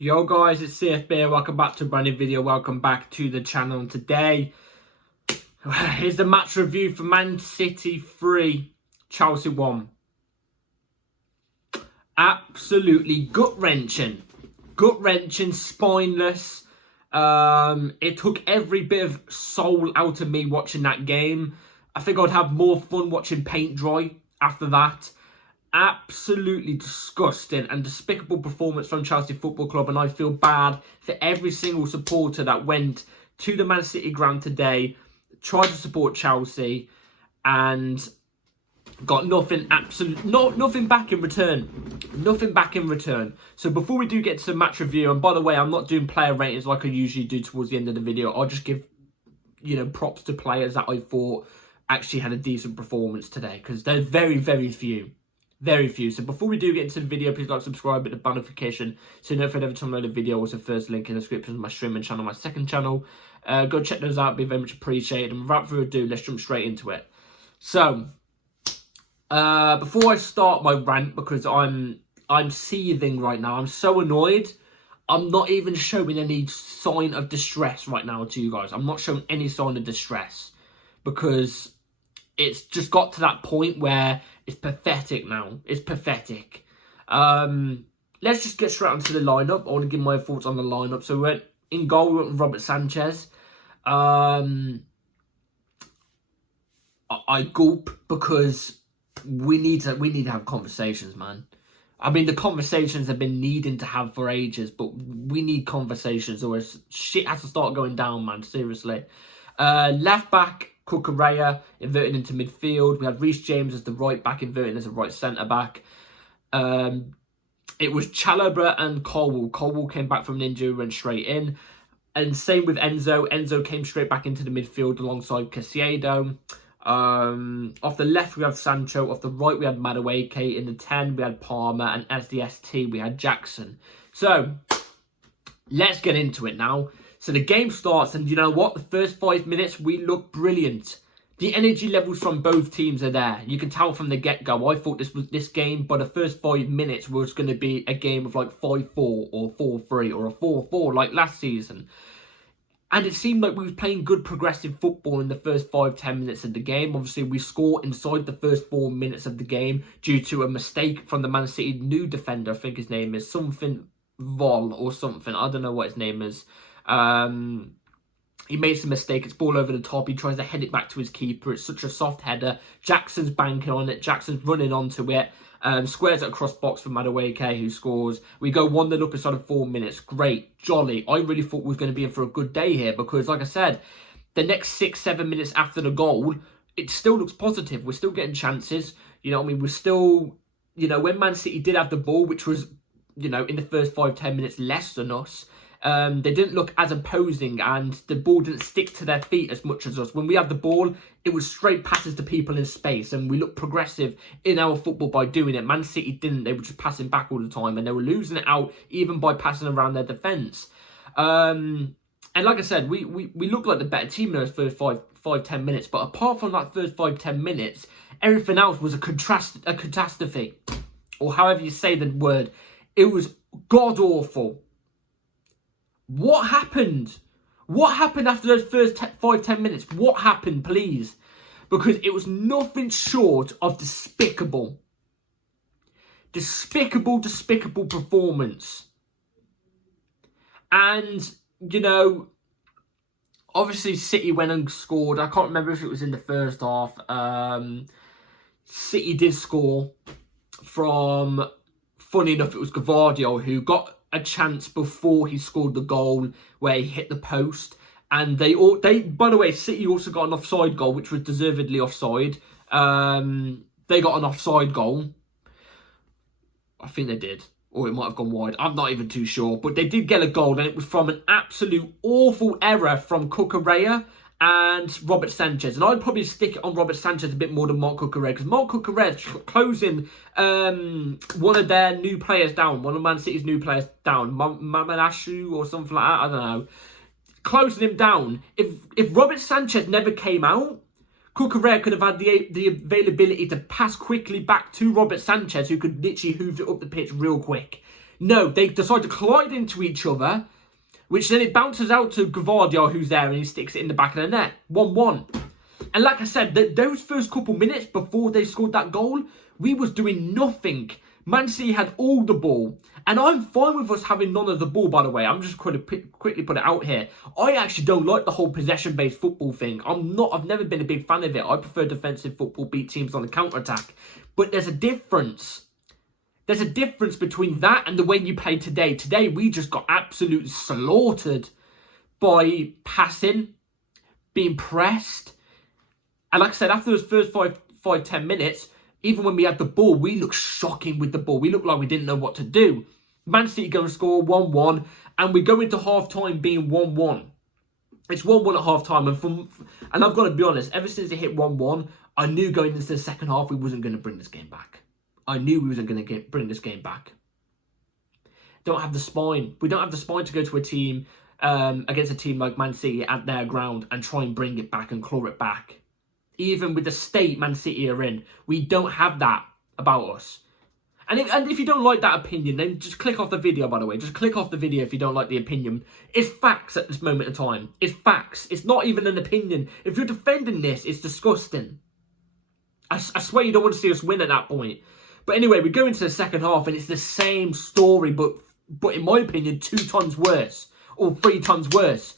Yo guys, it's CFB. Welcome back to a brand new video. Welcome back to the channel. And today, here's the match review for Man City 3, Chelsea 1. Absolutely gut-wrenching. Gut-wrenching, spineless. It took every bit of soul out of me watching that game. I think I'd have more fun watching paint dry after that. Absolutely disgusting and despicable performance from Chelsea Football Club, and I feel bad for every single supporter that went to the Man City ground today, tried to support Chelsea, and got nothing back in return. Nothing back in return. So before we do get to the match review, and by the way, I'm not doing player ratings like I usually do towards the end of the video. I'll just give, props to players that I thought actually had a decent performance today, because there's very, very few. Very few. So before we do get into the video, please like, subscribe, hit the bell notification so you know if I ever upload a video. Also, first link in the description of my streaming channel, my second channel. Go check those out. Be very much appreciated. And without further ado, let's jump straight into it. So, before I start my rant, because I'm seething right now. I'm so annoyed. I'm not even showing any sign of distress right now to you guys. I'm not showing any sign of distress because it's just got to that point where it's pathetic now. It's pathetic. Let's just get straight onto the lineup. I want to give my thoughts on the lineup. So we went in goal, we went with Robert Sanchez. I gulp because we need to have conversations, man. I mean, the conversations have been needing to have for ages, but we need conversations or shit has to start going down, man. Seriously. Left back, Cucurella inverted into midfield. We had Reece James as the right back, inverted as a right centre back. It was Chalobah and Colwill. Colwill came back from an injury, went straight in. And same with Enzo. Enzo came straight back into the midfield alongside Caicedo. Off the left we have Sancho. Off the right we had Madueke. In the 10 we had Palmer. And as the ST we had Jackson. So let's get into it now. So the game starts, and you know what? The first 5 minutes, we look brilliant. The energy levels from both teams are there. You can tell from the get-go. I thought this game, by the first 5 minutes, was going to be a game of like 5-4 or 4-3 or a 4-4 like last season. And it seemed like we were playing good progressive football in the first 5-10 minutes of the game. Obviously, we scored inside the first 4 minutes of the game due to a mistake from the Man City new defender. I think his name is something Vol or something. I don't know what his name is. He makes a mistake. It's ball over the top. He tries to head it back to his keeper. It's such a soft header. Jackson's banking on it. Jackson's running onto it. Squares it across box for Madueke, who scores. We go 1-0 up inside of 4 minutes. Great. Jolly. I really thought we was going to be in for a good day here because, like I said, the next 6-7 minutes after the goal, it still looks positive. We're still getting chances. You know what I mean? We're still, when Man City did have the ball, which was, in the first 5-10 minutes less than us, they didn't look as imposing and the ball didn't stick to their feet as much as us. When we had the ball, it was straight passes to people in space and we looked progressive in our football by doing it. Man City didn't. They were just passing back all the time and they were losing it out even by passing around their defence. And like I said, we looked like the better team in those first 5-10 minutes. But apart from that first 5-10 minutes, everything else was a catastrophe. Or however you say the word. It was god-awful. What happened? What happened after those first 5-10 minutes? What happened, please? Because it was nothing short of despicable. Despicable performance. And, obviously City went and scored. I can't remember if it was in the first half. City did score from, funny enough, it was Gvardiol who got a chance before he scored the goal where he hit the post. And they by the way, City also got an offside goal, which was deservedly offside. They got an offside goal. I think they did. Or it might have gone wide. I'm not even too sure. But they did get a goal, and it was from an absolute awful error from Cucurella and Robert Sanchez. And I'd probably stick it on Robert Sanchez a bit more than Marc Cucurella, because Marc Cucurella is closing one of their new players down, one of Man City's new players down, Mamadashu or something like that, I don't know. Closing him down. If Robert Sanchez never came out, Cucurella could have had the availability to pass quickly back to Robert Sanchez, who could literally hoover it up the pitch real quick. No, they decide to collide into each other, which then it bounces out to Gvardiol, who's there, and he sticks it in the back of the net. 1-1. And like I said, those first couple minutes before they scored that goal, we was doing nothing. Man City had all the ball. And I'm fine with us having none of the ball, by the way. I'm just going to quickly put it out here. I actually don't like the whole possession-based football thing. I've never been a big fan of it. I prefer defensive football, beat teams on the counter-attack. But there's a difference. There's a difference between that and the way you play today. Today, we just got absolutely slaughtered by passing, being pressed. And like I said, after those first 5-10 minutes, even when we had the ball, we looked shocking with the ball. We looked like we didn't know what to do. Man City go and score 1-1, and we go into half-time being 1-1. It's 1-1 at half-time, and I've got to be honest, ever since it hit 1-1, I knew going into the second half we wasn't going to bring this game back. I knew we wasn't going to bring this game back. Don't have the spine. We don't have the spine to go to a team, against a team like Man City at their ground and try and bring it back and claw it back. Even with the state Man City are in, we don't have that about us. And if you don't like that opinion, then just click off the video, by the way. Just click off the video if you don't like the opinion. It's facts at this moment in time. It's facts. It's not even an opinion. If you're defending this, it's disgusting. I swear you don't want to see us win at that point. But anyway, we go into the second half and it's the same story, but in my opinion, 2 times worse. Or 3 times worse.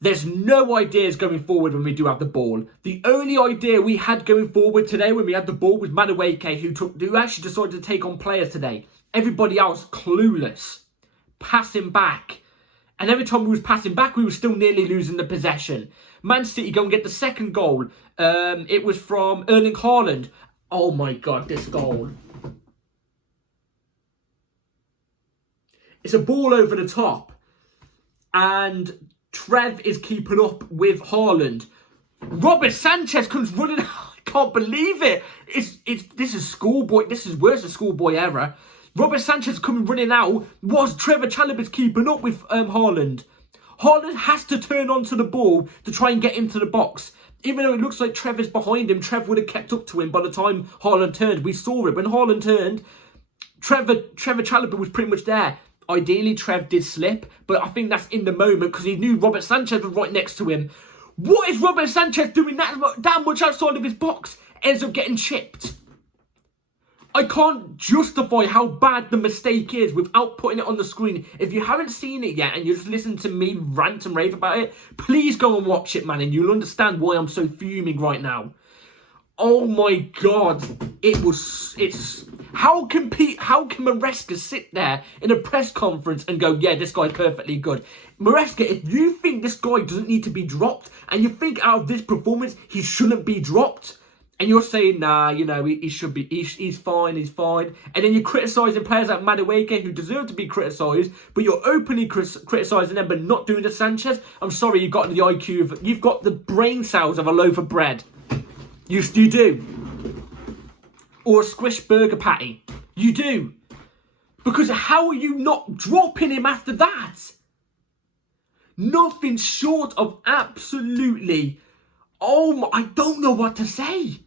There's no ideas going forward when we do have the ball. The only idea we had going forward today when we had the ball was Madueke, who actually decided to take on players today. Everybody else clueless, passing back. And every time we was passing back, we were still nearly losing the possession. Man City go and get the second goal. It was from Erling Haaland. Oh my God, this goal. It's a ball over the top. And Trev is keeping up with Haaland. Robert Sanchez comes running out. I can't believe it. This is schoolboy. This is worse than schoolboy error. Robert Sanchez coming running out whilst Trevor Chalobah's keeping up with Haaland. Haaland has to turn onto the ball to try and get into the box. Even though it looks like Trevor's behind him, Trev would have kept up to him by the time Haaland turned. We saw it. When Haaland turned, Trevor Chalobah was pretty much there. Ideally, Trev did slip, but I think that's in the moment because he knew Robert Sanchez was right next to him. What is Robert Sanchez doing that much outside of his box? Ends up getting chipped. I can't justify how bad the mistake is without putting it on the screen. If you haven't seen it yet and you're just listening to me rant and rave about it, please go and watch it, man, and you'll understand why I'm so fuming right now. Oh my God, how can Maresca sit there in a press conference and go, yeah, this guy's perfectly good? Maresca, if you think this guy doesn't need to be dropped and you think out of this performance he shouldn't be dropped, and you're saying, nah, you know, he should be, he's fine, and then you're criticising players like Madueke who deserve to be criticised, but you're openly criticising them but not doing the Sanchez, I'm sorry, you've got the IQ, you've got the brain cells of a loaf of bread. You do. Or a squished burger patty. You do. Because how are you not dropping him after that? Nothing short of absolutely... I don't know what to say.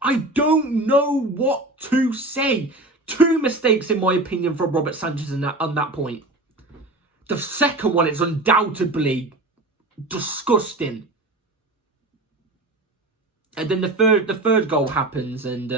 I don't know what to say. 2 mistakes, in my opinion, from Robert Sanchez on that point. The second one is undoubtedly disgusting. And then the third goal happens, and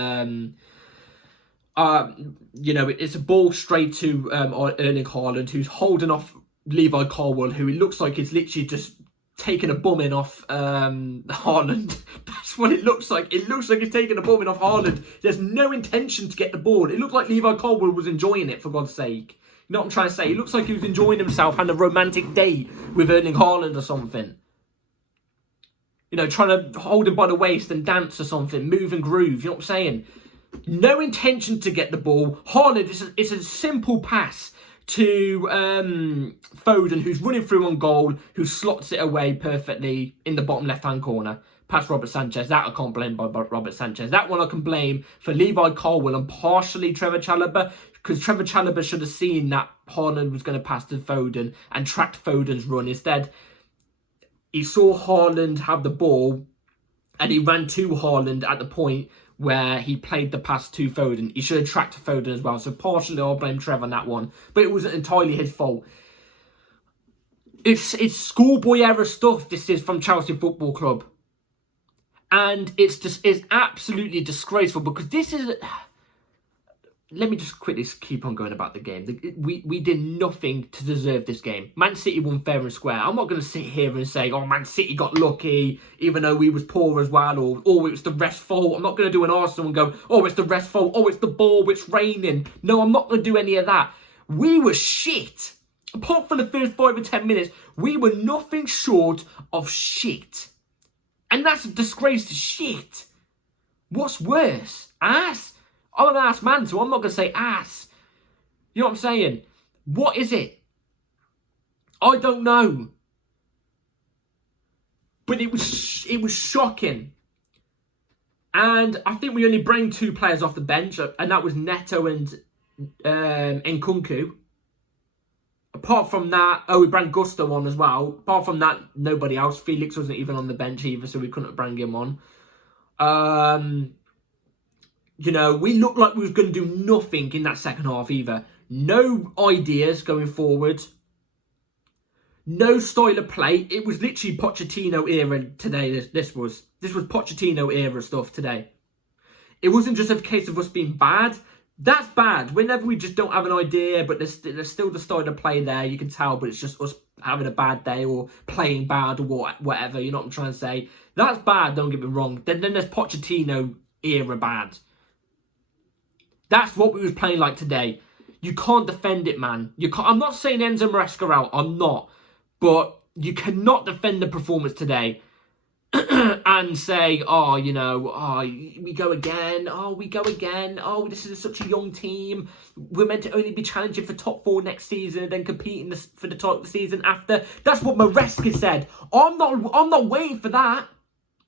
you know, it's a ball straight to Erling Haaland, who's holding off Levi Colwill, who it looks like is literally just taking a bumming off Haaland. That's what it looks like. It looks like he's taking a bumming off Haaland. There's no intention to get the ball. It looked like Levi Colwill was enjoying it, for God's sake. You know what I'm trying to say? It looks like he was enjoying himself, having a romantic day with Erling Haaland or something. You know, trying to hold him by the waist and dance or something, move and groove, you know what I'm saying? No intention to get the ball. Haaland, it's a simple pass to Foden, who's running through on goal, who slots it away perfectly in the bottom left-hand corner. Past Robert Sanchez. That I can't blame by Robert Sanchez. That one I can blame for Levi Colwill and partially Trevor Chalobah, because Trevor Chalobah should have seen that Haaland was going to pass to Foden and tracked Foden's run. Instead, he saw Haaland have the ball and he ran to Haaland at the point where he played the pass to Foden. He should have tracked to Foden as well. So partially I'll blame Trev on that one. But it wasn't entirely his fault. It's schoolboy era stuff, this is, from Chelsea Football Club. And it's absolutely disgraceful, because this is... Let me just quickly keep on going about the game. We did nothing to deserve this game. Man City won fair and square. I'm not going to sit here and say, oh, Man City got lucky, even though we was poor as well, or oh, it's the ref's fault. I'm not going to do an Arsenal and go, oh, it's the ref's fault. Oh, it's the ball, it's raining. No, I'm not going to do any of that. We were shit. Apart from the first 5 or 10 minutes, we were nothing short of shit. And that's a disgrace to shit. What's worse? Ass? I'm an ass man, so I'm not going to say ass. You know what I'm saying? What is it? I don't know. But it was shocking. And I think we only bring 2 players off the bench, and that was Neto and Nkunku. Apart from that, we brought Gusto on as well. Apart from that, nobody else. Felix wasn't even on the bench either, so we couldn't bring him on. You know, we looked like we was going to do nothing in that second half either. No ideas going forward. No style of play. It was literally Pochettino era today. This was Pochettino era stuff today. It wasn't just a case of us being bad. That's bad. Whenever we just don't have an idea, but there's still the style of play there, you can tell, but it's just us having a bad day or playing bad or whatever, you know what I'm trying to say? That's bad, don't get me wrong. Then there's Pochettino era bad. That's what we was playing like today. You can't defend it, man. You can't. I'm not saying Enzo Maresca out. I'm not. But you cannot defend the performance today and say, oh, you know, oh, we go again. Oh, we go again. Oh, this is such a young team. We're meant to only be challenging for top 4 next season and then competing for the top of the season after. That's what Maresca said. I'm not waiting for that.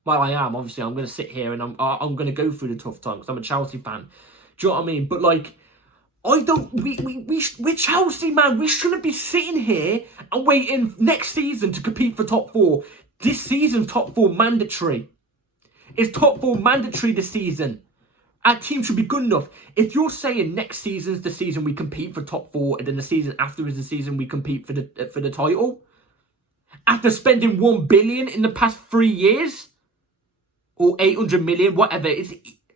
Well, I am. Obviously, I'm going to sit here and I'm going to go through the tough times because I'm a Chelsea fan. Do you know what I mean? But like, we're Chelsea, man. We shouldn't be sitting here and waiting next season to compete for top 4. This season's top 4 mandatory. It's top 4 mandatory this season. Our team should be good enough. If you're saying next season's the season we compete for top 4 and then the season after is the season we compete for the title, after spending 1 billion in the past 3 years, or 800 million, whatever, it's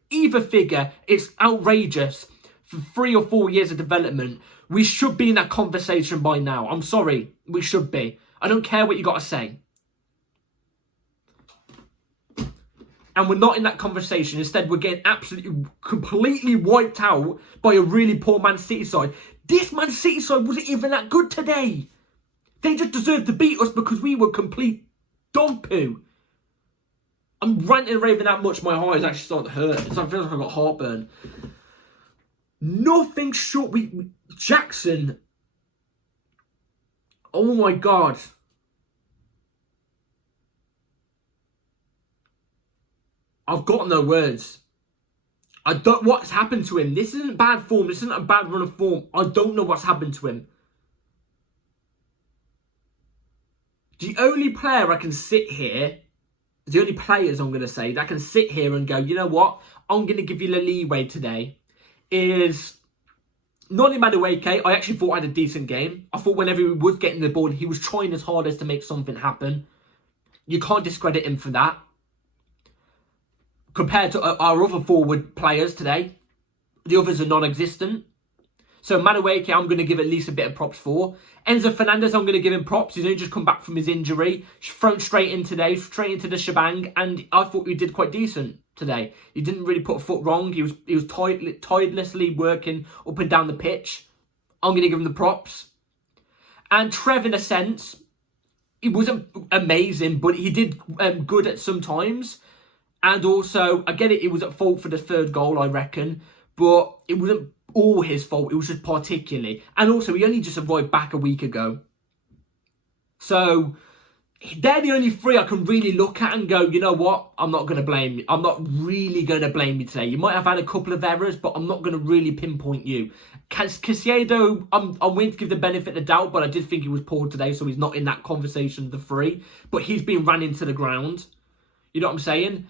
either figure, it's outrageous. For 3 or 4 years of development, we should be in that conversation by now. I'm sorry, we should be. I don't care what you got to say. And we're not in that conversation. Instead, we're getting absolutely, completely wiped out by a really poor Man City side. This Man City side wasn't even that good today. They just deserved to beat us because we were complete dog poo. I'm ranting and raving that much, my heart is actually starting to hurt. It's like, I feel like I got heartburn. Nothing short. Jackson. Oh my God. I've got no words. What's happened to him? This isn't bad form. This isn't a bad run of form. I don't know what's happened to him. The only player I can sit here, the only players I'm going to say that can sit here and go, you know what? I'm going to give you the leeway today is Noni Madueke. I actually thought I had a decent game. I thought whenever he was getting the ball, he was trying his hardest to make something happen. You can't discredit him for that. Compared to our other forward players today, the others are non-existent. So Madueke, I'm going to give at least a bit of props for. Enzo Fernandez, I'm going to give him props. He's only just come back from his injury. Thrown straight in today, straight into the shebang. And I thought he did quite decent today. He didn't really put a foot wrong. He was tirelessly working up and down the pitch. I'm going to give him the props. And Trev, in a sense, he wasn't amazing, but he did good at some times. And also, I get it, he was at fault for the 3rd goal, I reckon. But it wasn't all his fault. It was just particularly. And also, he only just arrived back a week ago. So, they're the only 3 I can really look at and go, you know what? I'm not going to blame you. I'm not really going to blame you today. You might have had a couple of errors, but I'm not going to really pinpoint you. Caicedo, I'm willing to give the benefit of the doubt, but I did think he was poor today, so he's not in that conversation of the 3. But he's been ran into the ground. You know what I'm saying?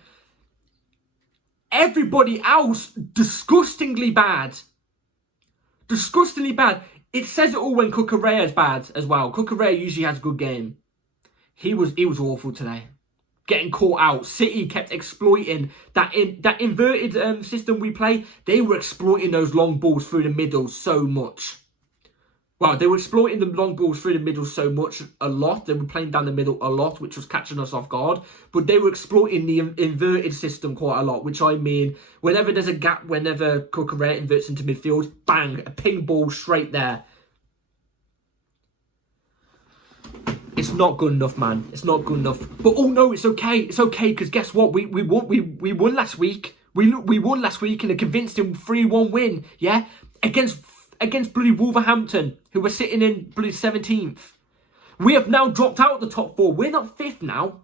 Everybody else, disgustingly bad. Disgustingly bad. It says it all when Cucurella is bad as well. Cucurella usually has a good game. He was awful today. Getting caught out. City kept exploiting that inverted system we play. They were exploiting those long balls through the middle so much. Well, they were exploiting the long balls through the middle so much, a lot. They were playing down the middle a lot, which was catching us off guard. But they were exploiting the inverted system quite a lot, which I mean, whenever there's a gap, whenever Cucurella inverts into midfield, bang, a ping ball straight there. It's not good enough, man. It's not good enough. But oh no, it's okay. It's okay, because guess what? We won last week. We won last week in a convincing 3-1 win, yeah? Against bloody Wolverhampton, who were sitting in bloody 17th. We have now dropped out of the top 4. We're not 5th now.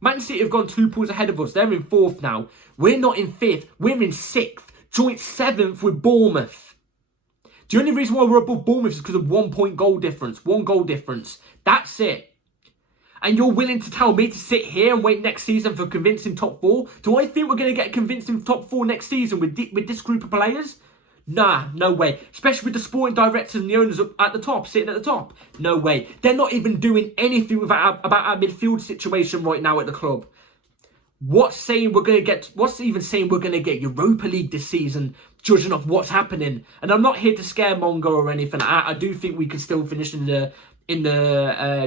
Man City have gone 2 points ahead of us. They're in 4th now. We're not in 5th. We're in 6th. Joint 7th with Bournemouth. The only reason why we're above Bournemouth is because of 1 point goal difference. 1 goal difference. That's it. And you're willing to tell me to sit here and wait next season for convincing top 4? Do I think we're going to get a convincing top 4 next season with this group of players? Nah, no way. Especially with the sporting directors and the owners up at the top, sitting at the top. No way. They're not even doing anything about our midfield situation right now at the club. What's even saying we're going to get Europa League this season, judging off what's happening? And I'm not here to scaremonger or anything. I do think we could still finish in the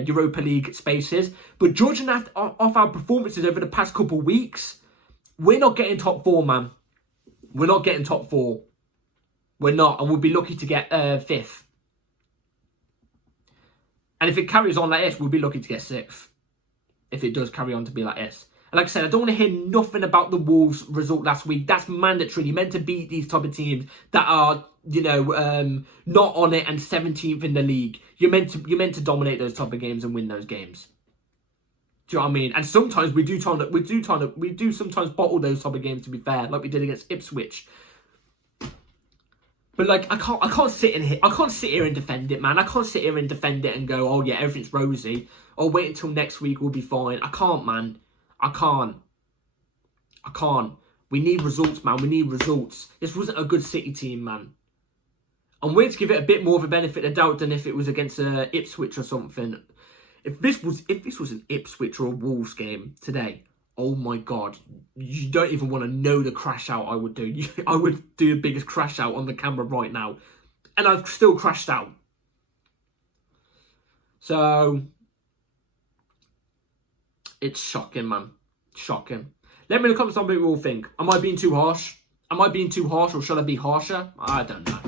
Europa League spaces. But judging off our performances over the past couple of weeks, we're not getting top 4, man. We're not getting top 4. We're not, and we'll be lucky to get 5th. And if it carries on like this, we'll be lucky to get 6th. If it does carry on to be like this. And like I said, I don't want to hear nothing about the Wolves result last week. That's mandatory. You're meant to beat these type of teams that are, not on it and 17th in the league. You're meant to dominate those type of games and win those games. Do you know what I mean? And sometimes we do sometimes bottle those type of games, to be fair, like we did against Ipswich. But like I can't sit here and defend it, man. I can't sit here and defend it and go, oh yeah, everything's rosy. Or wait until next week, we'll be fine. I can't, man. I can't. We need results, man. We need results. This wasn't a good City team, man. I'm willing to give it a bit more of a benefit of doubt than if it was against Ipswich or something. If this was an Ipswich or a Wolves game today, oh my God, you don't even want to know the crash out I would do. I would do the biggest crash out on the camera right now. And I've still crashed out. So, it's shocking, man. Shocking. Let me know in the comments down below what you all think. Am I being too harsh? Am I being too harsh, or should I be harsher? I don't know.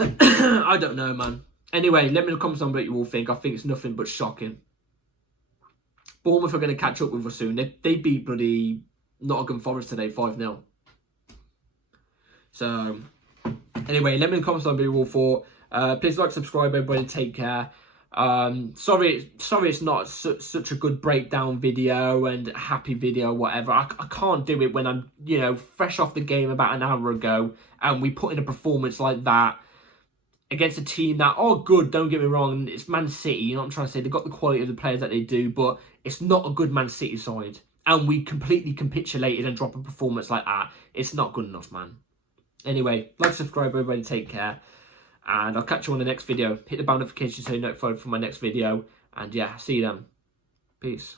I don't know, man. Anyway, let me know in the comments down below what you all think. I think it's nothing but shocking. Bournemouth are going to catch up with us soon. They beat bloody Nottingham Forest today, 5-0. So, anyway, let me know in the comments down below what you all thought. Please like, subscribe, everybody. Take care. Sorry it's not such a good breakdown video and happy video, whatever. I can't do it when I'm, fresh off the game about an hour ago and we put in a performance like that against a team that, oh good, don't get me wrong, it's Man City, you know what I'm trying to say? They've got the quality of the players that they do, but it's not a good Man City side. And we completely capitulated and dropped a performance like that. It's not good enough, man. Anyway, like, subscribe, everybody, take care. And I'll catch you on the next video. Hit the bell notification so you're notified for my next video. And yeah, see you then. Peace.